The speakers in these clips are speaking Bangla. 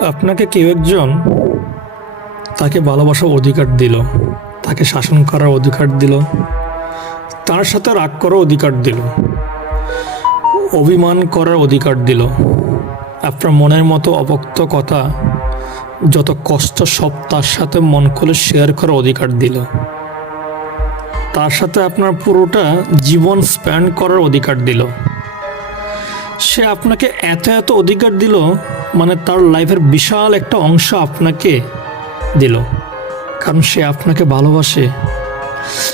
আপনাকে কেউ একজন তাকে ভালোবাসার অধিকার দিল, তাকে শাসন করার অধিকার দিল, তার সাথে রাগ করার অধিকার দিল, অভিমান করার অধিকার দিল। আপনার মনের মতো অপক্ত কথা যত কষ্ট সব তার সাথে মন খুলে শেয়ার করার অধিকার দিল। তার সাথে আপনার পুরোটা জীবন স্পেন্ড করার অধিকার দিল। সে আপনাকে এত এত অধিকার দিল মানে তার লাইফের বিশাল একটা অংশ আপনাকে দিল। কারণ সে আপনাকে ভালোবাসে।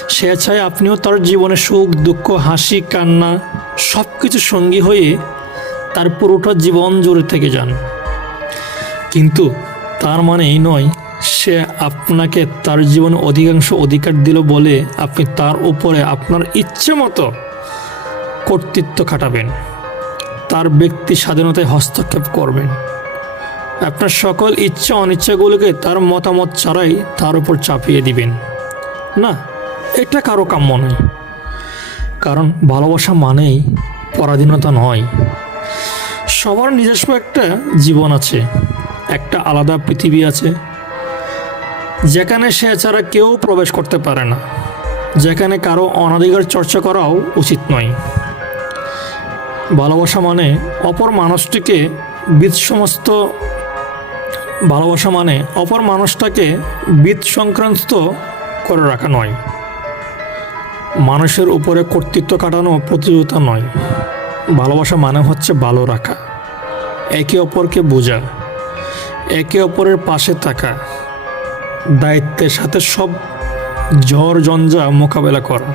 সে চায় আপনিও তার জীবনে সুখ, দুঃখ, হাসি, কান্না সব কিছু সঙ্গী হয়ে তার পুরোটা জীবন জুড়ে থেকে যান। কিন্তু তার মানে এই নয়, সে আপনাকে তার জীবনে অধিকাংশ অধিকার দিল বলে আপনি তার উপরে আপনার ইচ্ছে মতো কর্তৃত্ব খাটাবেন। তার ব্যক্তি স্বাধীনতায় হস্তক্ষেপ করবেন। আপনার সকল ইচ্ছা অনিচ্ছাগুলোকে তার মতামত ছাড়াই তার উপর চাপিয়ে দিবেন। না, এটা কারও কাম্য নয়। কারণ ভালোবাসা মানেই পরাধীনতা নয়। সবার নিজস্ব একটা জীবন আছে, একটা আলাদা পৃথিবী আছে, যেখানে সে ছাড়া কেউ প্রবেশ করতে পারে না, যেখানে কারও অনাধিকার চর্চা করাও উচিত নয়। ভালোবাসা মানে অপর মানুষটিকে বিদ সমস্ত ভালোবাসা মানে অপর মানুষটাকে বিদ সংক্রান্ত করে রাখা নয়। মানুষের উপরে কর্তৃত্ব কাটানো প্রতিযোগিতা নয়। ভালোবাসা মানে হচ্ছে ভালো রাখা, একে অপরকে বোঝা, একে অপরের পাশে থাকা, দায়িত্বের সাথে সব ঝড় জঞ্জা মোকাবেলা করা,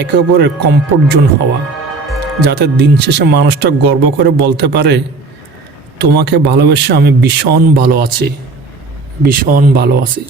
একে অপরের কমফোর্ট জোন হওয়া। যাতে দিন শেষে মানুষটা গর্ব করে বলতে পারে, তোমাকে ভালোবেসে আমি ভীষণ ভালো আছি, ভীষণ ভালো আছি।